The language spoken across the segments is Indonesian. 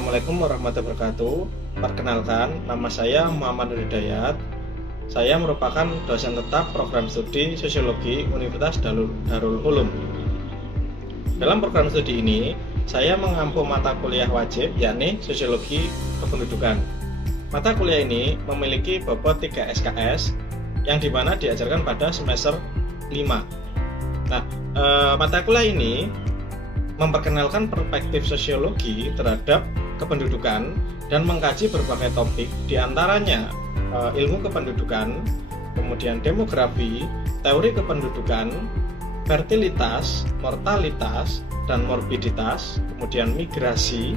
Assalamualaikum warahmatullahi wabarakatuh. Perkenalkan, nama saya Muhammad Nur Hidayat. Saya merupakan dosen tetap program studi Sosiologi Universitas Darul Ulum. Dalam program studi ini, saya mengampu mata kuliah wajib, yakni Sosiologi Kependudukan. Mata kuliah ini memiliki bobot 3 SKS, yang dimana diajarkan pada semester 5. Nah, mata kuliah ini memperkenalkan perspektif sosiologi terhadap kependudukan dan mengkaji berbagai topik, diantaranya ilmu kependudukan, kemudian demografi, teori kependudukan, fertilitas, mortalitas, dan morbiditas, kemudian migrasi,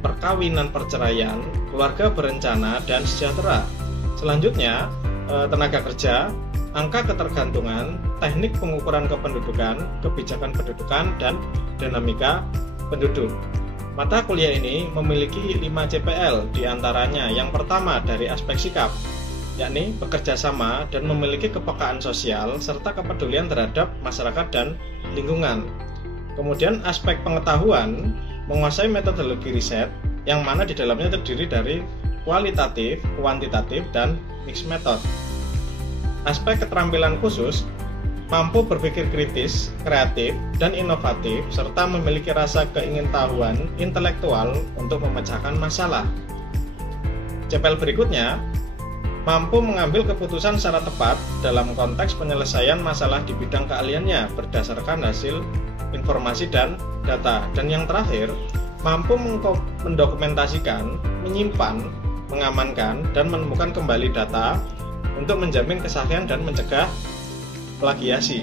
perkawinan perceraian, keluarga berencana, dan sejahtera. Selanjutnya, tenaga kerja, angka ketergantungan, teknik pengukuran kependudukan, kebijakan pendudukan, dan dinamika penduduk. Mata kuliah ini memiliki 5 CPL, diantaranya yang pertama dari aspek sikap, yakni bekerja sama dan memiliki kepekaan sosial serta kepedulian terhadap masyarakat dan lingkungan. Kemudian aspek pengetahuan, menguasai metodologi riset, yang mana di dalamnya terdiri dari kualitatif, kuantitatif, dan mixed method. Aspek keterampilan khusus, mampu berpikir kritis, kreatif, dan inovatif, serta memiliki rasa keingintahuan intelektual untuk memecahkan masalah. CPL berikutnya, mampu mengambil keputusan secara tepat dalam konteks penyelesaian masalah di bidang keahliannya berdasarkan hasil informasi dan data. Dan yang terakhir, mampu mendokumentasikan, menyimpan, mengamankan, dan menemukan kembali data untuk menjamin kesahihan dan mencegah plagiasi.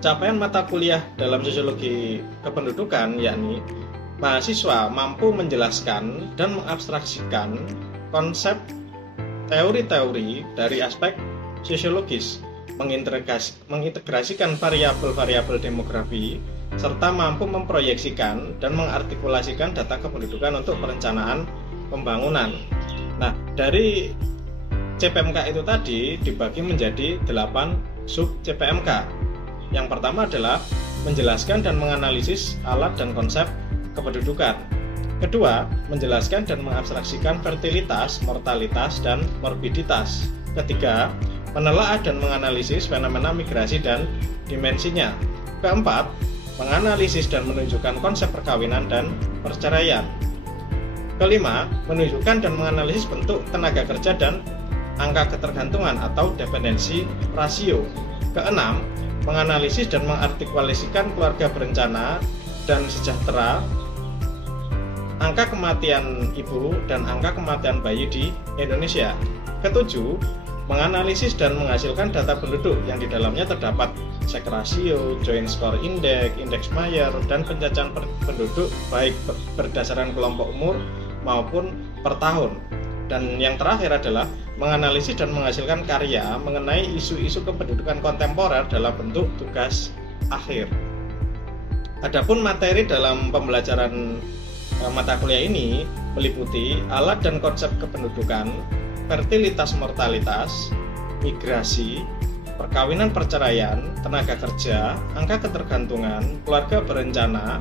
Capaian mata kuliah dalam sosiologi kependudukan, yakni mahasiswa mampu menjelaskan dan mengabstraksikan konsep teori-teori dari aspek sosiologis, mengintegrasikan variabel-variabel demografi, serta mampu memproyeksikan dan mengartikulasikan data kependudukan untuk perencanaan pembangunan. Nah, dari CPMK itu tadi dibagi menjadi 8 sub CPMK. Yang pertama adalah menjelaskan dan menganalisis alat dan konsep kependudukan. Kedua, menjelaskan dan mengabstraksikan fertilitas, mortalitas, dan morbiditas. Ketiga, menelaah dan menganalisis fenomena migrasi dan dimensinya. Keempat, menganalisis dan menunjukkan konsep perkawinan dan perceraian. Kelima, menunjukkan dan menganalisis bentuk tenaga kerja dan angka ketergantungan atau dependensi rasio. Keenam, menganalisis dan mengartikulasikan keluarga berencana dan sejahtera, angka kematian ibu dan angka kematian bayi di Indonesia. Ketujuh, menganalisis dan menghasilkan data penduduk yang di dalamnya terdapat sex ratio, joint score index, indeks Mayer, dan pencacahan penduduk baik berdasarkan kelompok umur maupun per tahun. Dan yang terakhir adalah menganalisis dan menghasilkan karya mengenai isu-isu kependudukan kontemporer dalam bentuk tugas akhir. Adapun materi dalam pembelajaran mata kuliah ini meliputi alat dan konsep kependudukan, fertilitas mortalitas, migrasi, perkawinan perceraian, tenaga kerja, angka ketergantungan, keluarga berencana,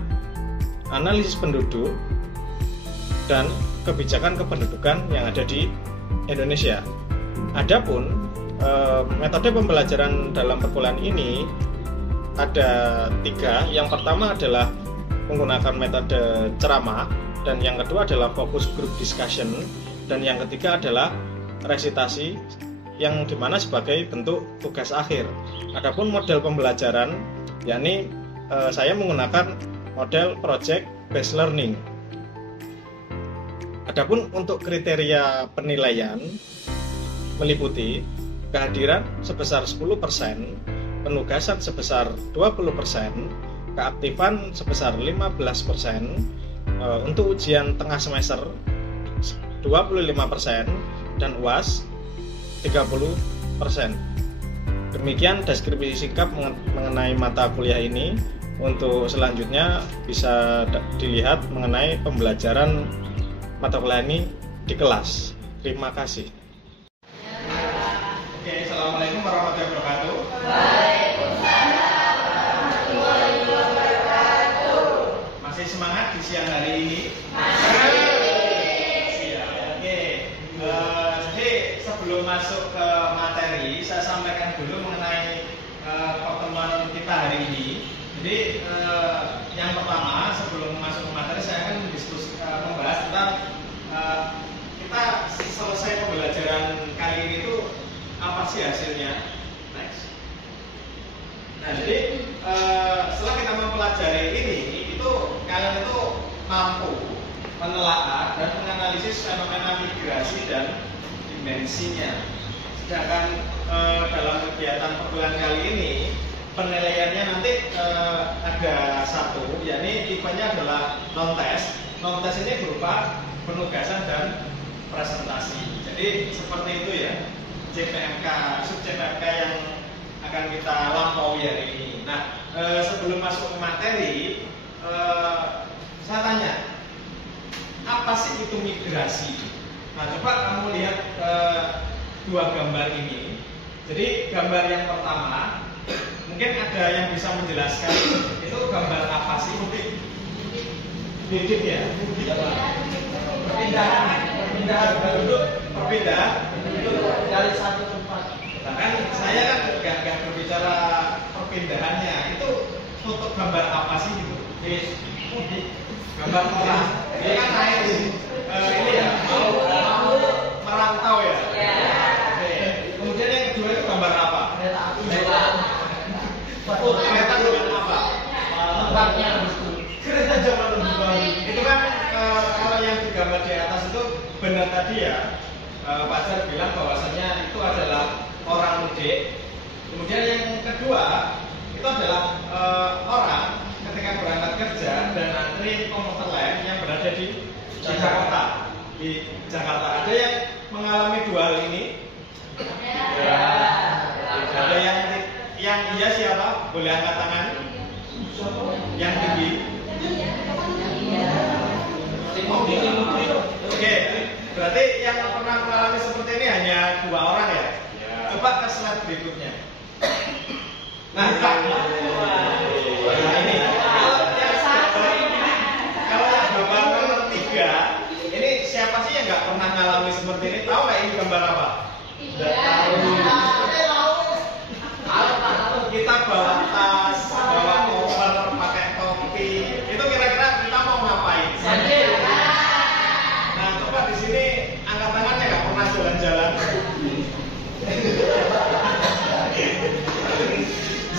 analisis penduduk, dan kebijakan kependudukan yang ada di Indonesia. Adapun metode pembelajaran dalam perkuliahan ini ada 3. Yang pertama adalah menggunakan metode ceramah, dan yang kedua adalah fokus group discussion, dan yang ketiga adalah resitasi yang dimana sebagai bentuk tugas akhir. Adapun model pembelajaran, yakni saya menggunakan model project based learning. Adapun untuk kriteria penilaian meliputi kehadiran sebesar 10%, penugasan sebesar 20%, keaktifan sebesar 15%, untuk ujian tengah semester 25%, dan UAS 30%. Demikian deskripsi singkat mengenai mata kuliah ini. Untuk selanjutnya bisa dilihat mengenai pembelajaran mata kuliah ini di kelas. Terima kasih. Oke, assalamualaikum warahmatullahi wabarakatuh. Waalaikumsalam warahmatullahi wabarakatuh. Masih semangat? di siang hari ini? Siap. Oke. Jadi sebelum masuk ke materi, saya sampaikan dulu mengenai pertemuan kita hari ini. Jadi yang pertama sebelum masuk ke materi, saya akan membahas tentang kita selesai pembelajaran kali ini itu apa sih hasilnya. Next. Nah, jadi setelah kita mempelajari ini, itu kalian itu mampu menelaah dan menganalisis fenomena migrasi dan dimensinya. Sedangkan dalam kegiatan perkuliahan kali ini, penilaiannya nanti ada satu, yakni tipenya adalah non-test. Non-test ini berupa penugasan dan presentasi. Jadi seperti itu ya, CPMK, sub CPMK yang akan kita lampaui hari ini. Nah, sebelum masuk ke materi, saya tanya, apa sih itu migrasi? Nah, coba kamu lihat dua gambar ini. Jadi gambar yang pertama, mungkin ada yang bisa menjelaskan itu gambar apa sih? Bibit ya? Perpindahan penduduk, perpindahan dari satu tempat. Nah, kan saya kan gak berbicara perpindahannya. Itu foto gambar apa sih gitu? Gambar orang. Ini kan naik ini ya, mau merantau ya. Oke. Kemudian yang kedua itu gambar apa? Kereta dengan apa? Tempatnya kereta zaman dulu. Itu kan kalau yang digambar di atas itu benar tadi ya. Pak Jar bilang bahwasanya itu adalah orang mudik. Kemudian yang kedua itu adalah orang ketika berangkat kerja dan antri komuter lain yang berada di Jakarta. Di Jakarta ada yang mengalami dua hal ini? Ya. Ada yang iya siapa? Boleh angkat tangan? Yang tinggi? Oke, berarti yang pernah mengalami seperti ini hanya dua orang ya? Coba ke slide berikutnya. Nah, ini kalau yang gambar nomor 3, ini siapa sih yang nggak pernah mengalami seperti ini? Tahu nggak ini gambar apa? Tidak tahu. Kita bawa tas, bawa koper, pakai topi. Itu kira-kira kita mau ngapain? Nah, coba di sini angkat tangannya nggak pernah jalan-jalan.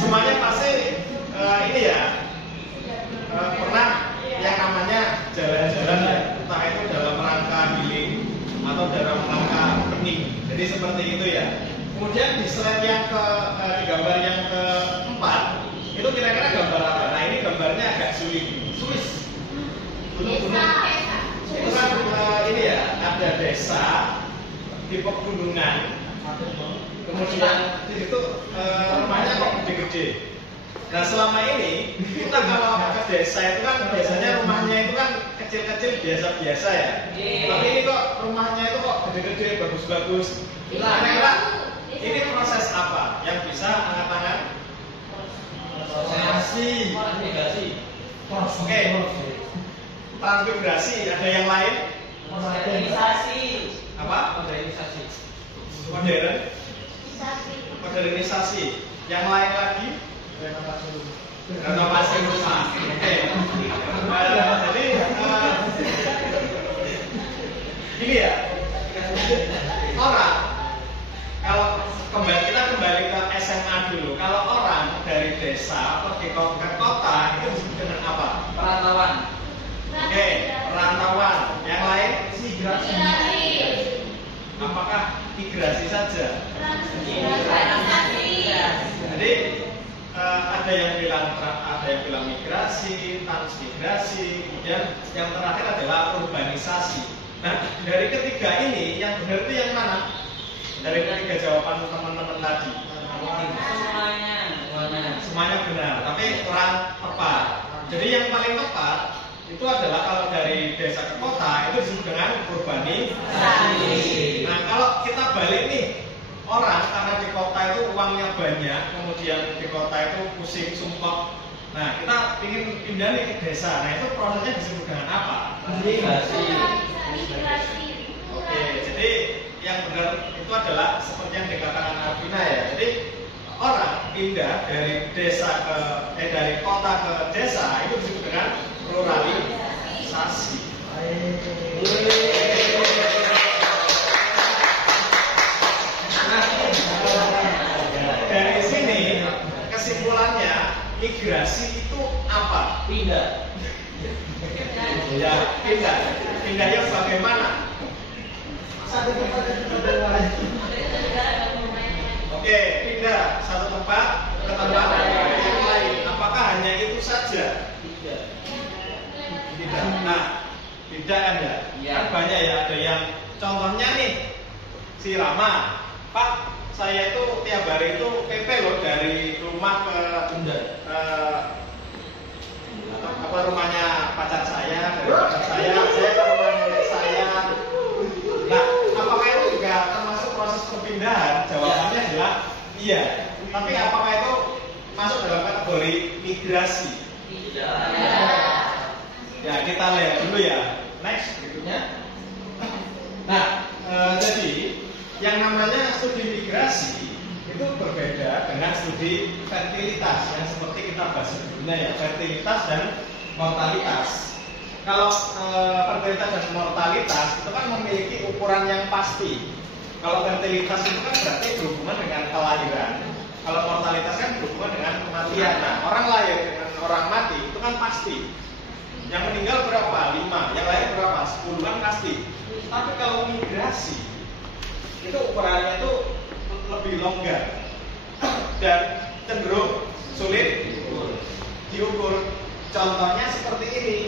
Semuanya pasti ini ya pernah yang namanya jalan-jalan ya, entah itu dalam rangka healing atau dalam rangka bening. Jadi seperti itu ya. Kemudian di slide yang di gambar yang keempat itu kira-kira gambar apa? Nah, ini gambarnya agak sulit. Swiss. Gunung-gunung. Itu kan ini ya, ada desa di pegunungan. Kemudian itu rumahnya kok gede-gede. Nah, selama ini kita kalau ke desa itu kan biasanya rumahnya itu kan kecil-kecil biasa-biasa ya. Tapi ini kok rumahnya itu kok gede-gede, bagus-bagus. Kira-kira ini proses apa yang bisa angkat tangan? Transmigrasi. Oke. Transmigrasi. Ada yang lain? Modernisasi. Apa? Modernisasi. Modernisasi. Yang lain lagi? Renovasi rumah. Oke. Jadi gini ya. Orang kalau kita kembali ke SMA dulu. Kalau orang dari desa pergi ke kota itu disebut dengan apa? Perantauan. Oke, perantauan. Yang lain? Migrasi. Apakah migrasi saja? Jadi ada yang bilang migrasi, transmigrasi, kemudian yang terakhir adalah urbanisasi. Nah, dari ketiga ini yang benar itu yang mana? Dari ketiga jawaban teman-teman tadi. Semuanya benar, tapi kurang tepat. Jadi yang paling tepat itu adalah kalau dari desa ke kota itu disebut dengan urbanisasi. Nah, kalau kita balik nih, orang karena di kota itu uangnya banyak, kemudian di kota itu pusing, sumpah, Nah, kita ingin pindah nih ke desa. Nah, itu prosesnya disebut dengan apa? Migrasi. Oke, jadi yang benar itu adalah seperti yang dikatakan Arvina ya. Jadi orang pindah dari kota ke desa itu disebut dengan ruralisasi. Nah, dari sini kesimpulannya migrasi itu apa? Pindah. Ya, pindah. Pindahnya bagaimana? Satu tempat ke tempat lain. Oke, pindah satu tempat ke tempat yang lain. Apakah hanya itu saja? Tidak. Tidak. Nah, tidak kan ya? Iya. Kan banyak ya, ada yang contohnya nih si Rama, Pak, saya itu tiap hari itu PP loh dari rumah ke rumahnya pacar saya, dari pacar saya ke rumah nenek saya. Nah, apakah itu juga termasuk proses perpindahan? Jawabannya adalah iya. Tapi apakah itu masuk dalam kategori migrasi? Tidak. Ya, kita lihat dulu ya. Next berikutnya. Nah, jadi yang namanya studi migrasi itu berbeda dengan studi fertilitas yang seperti kita bahas sebelumnya ya, fertilitas dan mortalitas. Kalau fertilitas dan mortalitas itu kan memiliki ukuran yang pasti. Kalau fertilitas itu kan berarti berhubungan dengan kelahiran. Kalau mortalitas kan berhubungan dengan kematian. Nah, orang lahir dengan orang mati itu kan pasti. Yang meninggal berapa? 5. Yang lahir berapa? 10 kan pasti. Tapi kalau migrasi itu ukurannya itu lebih longgar dan cenderung sulit diukur. Contohnya seperti ini.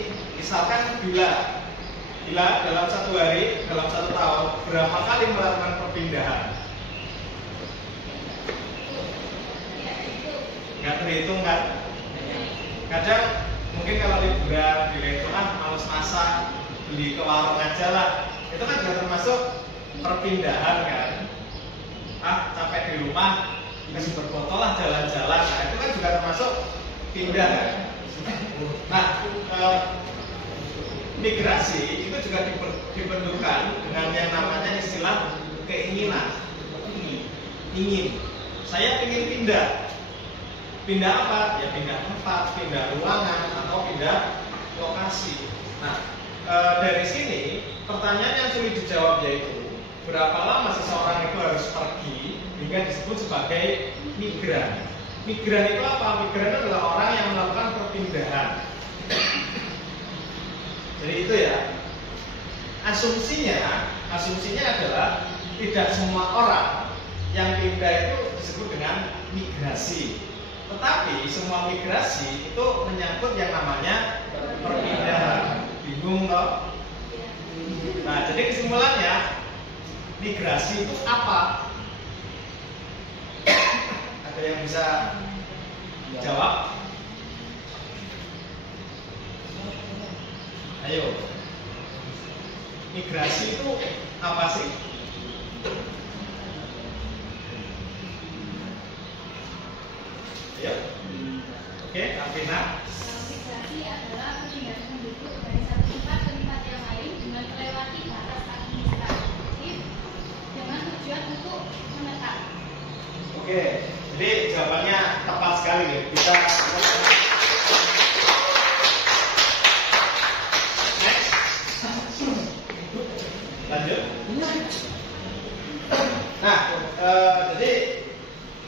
Misalkan bila dalam satu hari, dalam satu tahun berapa kali melakukan perpindahan? Nggak terhitung kan? Kadang mungkin kalau liburan itu males masak, beli ke warung aja lah. Itu kan juga termasuk perpindahan kan? Capek di rumah, kasih berbotol lah jalan-jalan. Nah, itu kan juga termasuk pindah kan? Nah, migrasi itu juga dibentukkan dengan yang namanya istilah keinginan. Ingin. Saya ingin pindah. Pindah apa? Ya pindah tempat, pindah ruangan, atau pindah lokasi. Nah, dari sini pertanyaan yang sulit dijawab yaitu berapa lama seseorang itu harus pergi hingga disebut sebagai migran. Migran itu apa? Migran adalah orang yang melakukan perpindahan. Jadi itu ya. Asumsinya adalah tidak semua orang yang pindah itu disebut dengan migrasi. Tetapi semua migrasi itu menyangkut yang namanya perpindahan. Bingung toh? Nah, jadi kesimpulannya migrasi itu apa? Ada yang bisa jawab? Ayo. Migrasi itu apa sih? Ayo. Oke, Arvina. Migrasi adalah perpindahan penduduk dari satu tempat ke tempat yang lain dengan melewati batas administratif dengan tujuan untuk menetap. Oke, jadi jawabannya tepat sekali ya. Bisa next. Lanjut. Nah, jadi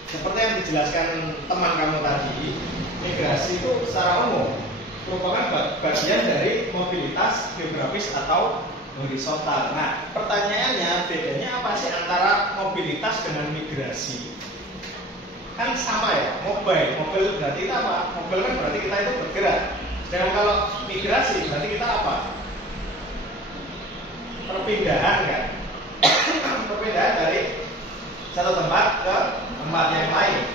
seperti yang dijelaskan teman kamu tadi, migrasi itu secara umum merupakan bagian dari mobilitas geografis atau horizontal. Nah, pertanyaannya bedanya apa sih antara mobilitas dengan migrasi? Kan sama ya, mobil berarti kita apa? Mobil kan berarti kita itu bergerak. Sedangkan kalau migrasi berarti kita apa? Perpindahan kan? Perpindahan dari satu tempat ke tempat yang lain.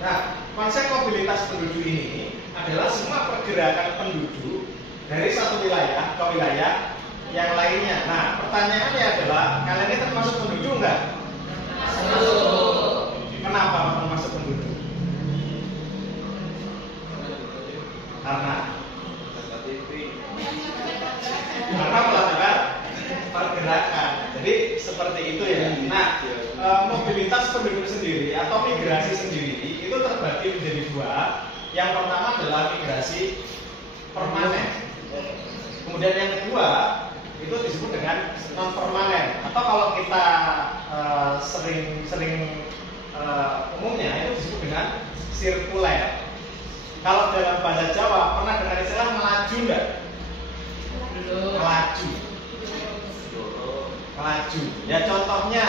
Nah, konsep mobilitas penduduk ini adalah semua pergerakan penduduk dari satu wilayah ke wilayah yang lainnya. Nah, pertanyaannya adalah kalian ini termasuk penduduk nggak? Masuk. Kenapa termasuk penduduk? Karena melakukan pergerakan. Jadi seperti itu ya. Nah, mobilitas penduduk sendiri atau migrasi sendiri itu terbagi menjadi dua. Yang pertama adalah migrasi permanen. Kemudian yang kedua itu disebut dengan non permanen. Atau kalau kita sering umumnya itu disebut dengan sirkuler. Kalau dalam bahasa Jawa pernah dengar istilah melaju enggak? Melaju. Ya contohnya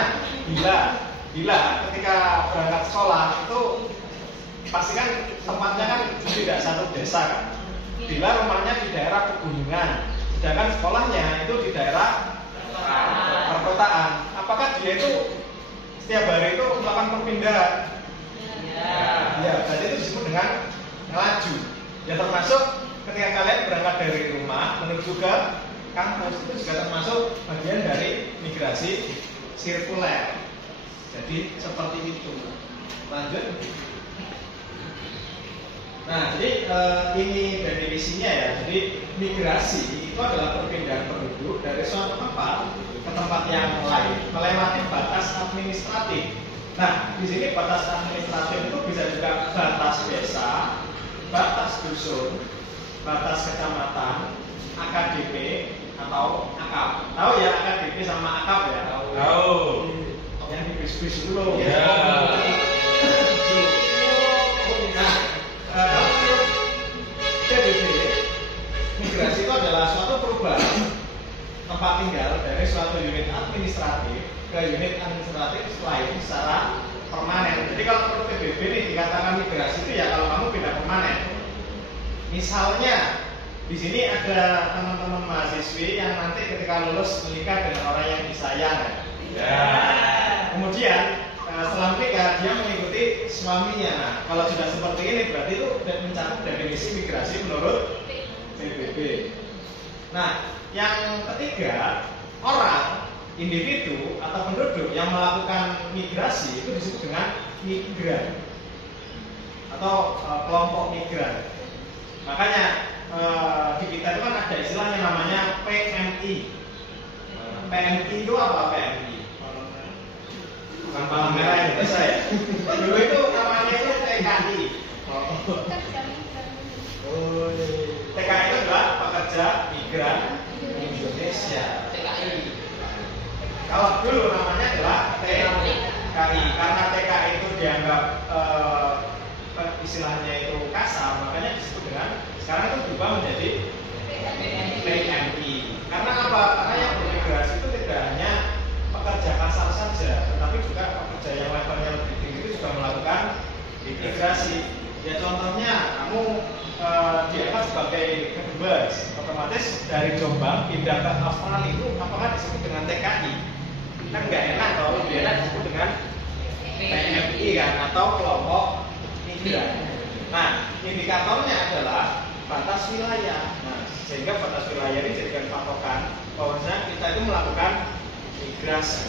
bila ketika berangkat sekolah itu pasti kan tempatnya kan tidak satu desa kan. Bila rumahnya di daerah pegunungan, sedangkan sekolahnya itu di daerah perkotaan. Apakah dia itu setiap hari itu melakukan perpindahan? Ya, berarti itu disebut dengan melaju. Ya termasuk ketika kalian berangkat dari rumah menuju ke kampus itu juga termasuk bagian dari migrasi sirkuler. Jadi seperti itu. Lanjut. Nah, jadi ini definisinya ya. Jadi migrasi itu adalah perpindahan penduduk dari suatu tempat ke tempat yang lain melewati batas administratif. Nah, di sini batas administratif itu bisa juga batas desa, batas dusun, batas kecamatan, AKDP atau AKAP. Tahu ya AKDP sama AKAP ya? Tahu. Yang di bis-bis dulu. Ya. Nah, PBB migrasi itu adalah suatu perubahan tempat tinggal dari suatu unit administratif ke unit administratif lain secara permanen. Jadi kalau menurut PBB ini dikatakan migrasi itu ya kalau kamu pindah permanen. Misalnya di sini ada teman-teman mahasiswi yang nanti ketika lulus menikah dengan orang yang disayang. Ya. Kemudian setelah menikah dia mengikuti suaminya. Nah, kalau sudah seperti ini berarti itu mencakup definisi migrasi menurut PBB. Nah, yang ketiga, orang, individu atau penduduk yang melakukan migrasi itu disebut dengan migran atau kelompok migran. Makanya di kita itu kan ada istilahnya namanya PMI. PMI itu apa PMI? Bukan palang merah Indonesia ya. Dulu itu namanya itu TKI. TKI itu adalah pekerja migran Indonesia. TKI. Kalau dulu namanya adalah TKI. Karena TKI itu dianggap istilahnya itu kasar, makanya disebut dengan sekarang itu berubah menjadi PMI. Karena apa? Karena yang bermigrasi itu tidak hanya pekerja kasar saja, tetapi juga pekerja yang levelnya lebih tinggi itu juga melakukan migrasi. Ya contohnya kamu diangkat sebagai kedubes, otomatis dari Jombang pindah ke Australia itu apakah disebut dengan TKI? Kan nggak enak kalau lebih enak disebut dengan PMI kan atau kelompok migran. Nah, indikatornya adalah batas wilayah. Nah, sehingga batas wilayah ini jadikan patokan bahwasanya kita itu melakukan migrasi.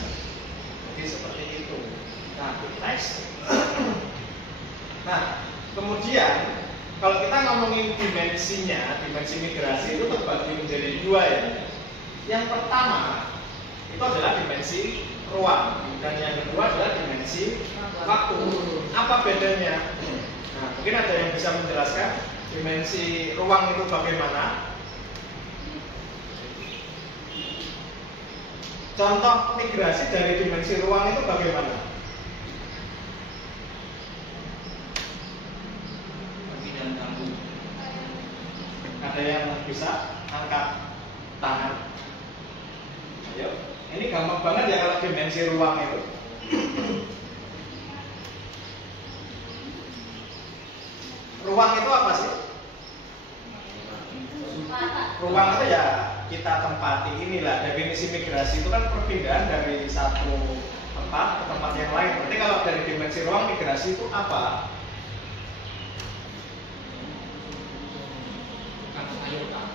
Jadi seperti itu. Nah, next. Nah, kemudian kalau kita ngomongin dimensinya, dimensi migrasi itu terbagi menjadi dua ya. Yang pertama itu adalah dimensi ruang dan yang kedua adalah dimensi waktu. Apa bedanya? Nah, mungkin ada yang bisa menjelaskan dimensi ruang itu bagaimana? Contoh migrasi dari dimensi ruang itu bagaimana? Ada yang bisa angkat tangan? Ayo, ini gampang banget ya kalau dimensi ruang itu. Ruang itu apa sih? Ruang itu ya kita tempati. Inilah definisi migrasi itu kan perpindahan dari satu tempat ke tempat yang lain. Berarti kalau dari dimensi ruang migrasi itu apa? Tukang sayur, Pak.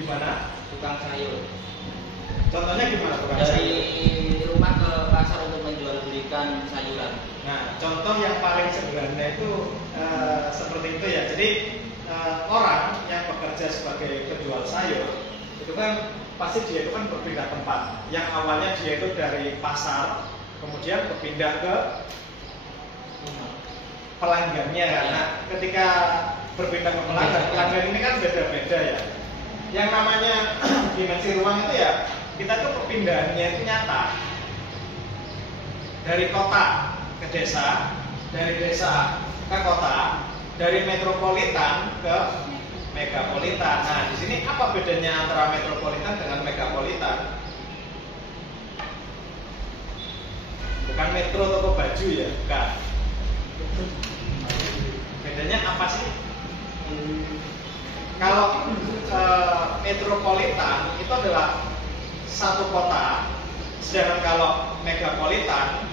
Gimana? Tukang sayur. Contohnya gimana tukang Dari sayur? rumah ke pasar untuk menjual belikan sayuran. Nah, contoh yang paling sederhana itu seperti itu ya. Jadi orang yang bekerja sebagai penjual sayur itu kan pasti dia itu kan berpindah tempat. Yang awalnya dia itu dari pasar, kemudian berpindah ke pelanggannya kan. Nah, ketika berpindah ke pelanggan ini kan beda-beda ya. Yang namanya dimensi ruang itu ya kita tuh perpindahannya itu nyata. Dari kota ke desa, dari desa ke kota, dari metropolitan ke megapolitan. Nah, di sini apa bedanya antara metropolitan dengan megapolitan? Bukan metro toko baju ya, bukan. Bedanya apa sih? Kalau metropolitan itu adalah satu kota, sedangkan kalau megapolitan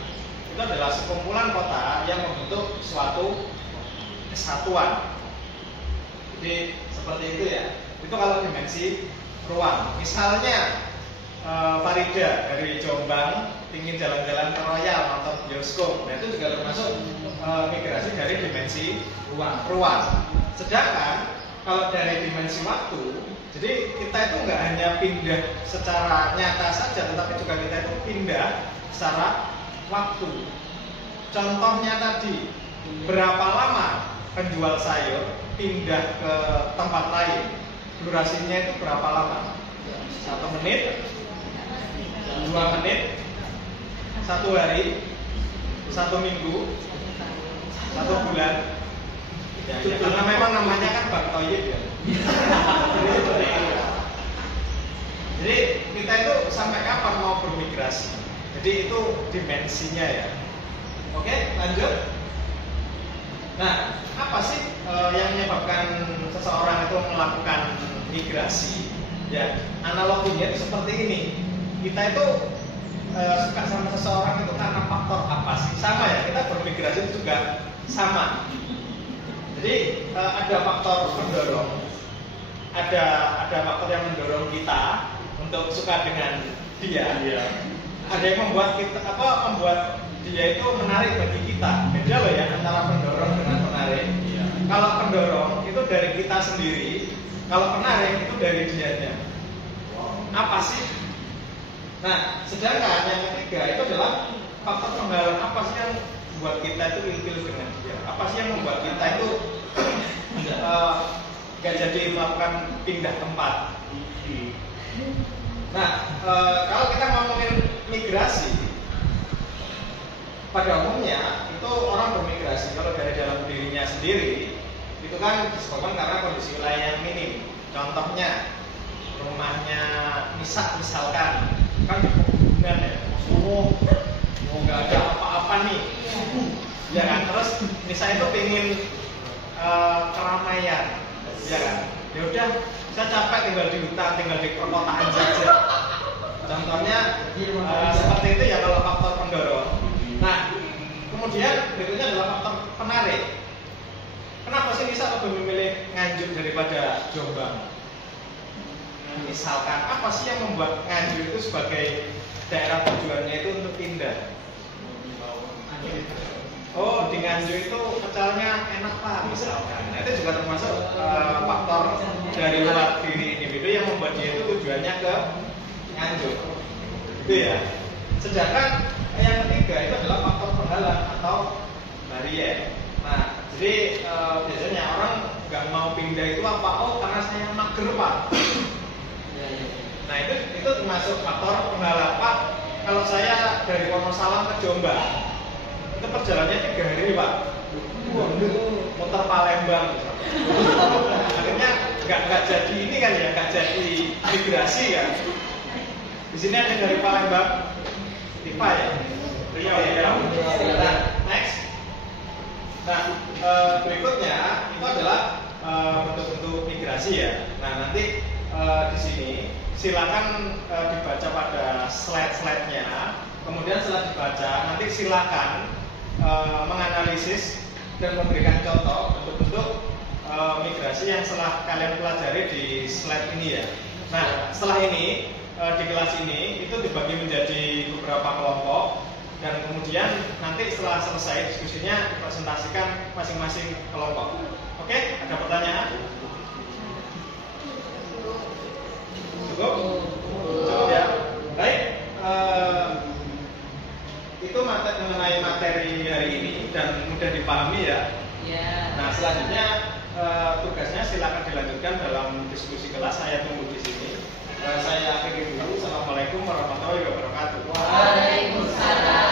itu adalah sekumpulan kota yang membentuk suatu kesatuan. Jadi seperti itu ya. Itu kalau dimensi ruang. Misalnya Farida dari Jombang ingin jalan-jalan ke Royal nonton bioskop, nah itu juga termasuk migrasi dari dimensi ruang. Sedangkan kalau dari dimensi waktu, jadi kita itu nggak hanya pindah secara nyata saja, tetapi juga kita itu pindah secara waktu. Contohnya tadi, berapa lama penjual sayur pindah ke tempat lain? Durasinya itu berapa lama? 1 menit, 2 menit, 1 hari, 1 minggu, 1 bulan. Ya, karena memang namanya kan Bang Toyib ya. Jadi seperti itu. Jadi kita itu sampai kapan mau bermigrasi? Jadi itu dimensinya ya. Oke, lanjut. Nah, apa sih yang menyebabkan seseorang itu melakukan migrasi? Ya, analoginya itu seperti ini. Kita itu suka sama seseorang itu karena faktor apa sih? Sama ya, kita bermigrasi itu juga sama. Jadi ada faktor pendorong, ada faktor yang mendorong kita untuk suka dengan dia. Ada yang membuat dia itu menarik bagi kita. Beda loh ya antara pendorong dengan penarik. Kalau pendorong itu dari kita sendiri, kalau penarik itu dari dianya. Apa sih? Nah, sedangkan yang ketiga itu adalah faktor penghalang. Apa sih yang membuat kita itu ilfil dengan dia? Apa sih yang membuat kita itu gak jadi melakukan pindah tempat? Nah, kalau kita ngomongin migrasi, pada umumnya itu orang bermigrasi kalau dari dalam dirinya sendiri itu kan disebabkan karena kondisi wilayah yang minim. Contohnya rumahnya misalkan kan di pegunungan ya, nggak ada apa-apa nih, ya kan. Terus misalnya itu pengen keramaian, ya kan. Ya udah, saya capek tinggal di hutan, tinggal di perkotaan saja. Contohnya seperti itu ya kalau faktor pendorong. Nah, kemudian berikutnya adalah faktor penarik. Kenapa sih bisa lebih memilih Nganjuk daripada Jombang? Misalkan apa sih yang membuat Nganjuk itu sebagai daerah tujuannya itu untuk pindah? Oh, di Nganjuk itu pecelnya enak Pak, misalkan. Nah, itu juga termasuk faktor dari luar diri individu yang membuat dia itu tujuannya ke Nganjuk. Itu ya. Sedangkan yang ketiga itu adalah faktor penghalang atau barrier. Nah, jadi biasanya orang nggak mau pindah itu apa? Oh, karena saya mager Pak. Nah, itu termasuk faktor penghalang Pak. Kalau saya dari Wonosalam ke Jombang, itu perjalanannya 3 hari Pak. Muter Palembang. Akhirnya nggak jadi ini kan ya, nggak jadi migrasi kan. Di sini ada dari Palembang, Tifa ya. Riau. Nah, next. Nah, berikutnya itu adalah bentuk-bentuk migrasi ya. Nah, nanti di sini silakan dibaca pada slide-slide-nya. Kemudian setelah dibaca, nanti silakan menganalisis dan memberikan contoh bentuk-bentuk migrasi yang setelah kalian pelajari di slide ini ya. Nah, setelah ini di kelas ini itu dibagi menjadi beberapa kelompok. Dan kemudian nanti setelah selesai diskusinya presentasikan masing-masing kelompok. Oke, ada pertanyaan? Cukup? Cukup ya. Baik, itu mengenai materi hari ini dan mudah dipahami ya. Nah, selanjutnya tugasnya silakan dilanjutkan dalam diskusi kelas. Saya tunggu di sini. Saya akhiri dulu. Assalamualaikum warahmatullahi wabarakatuh. Waalaikumsalam.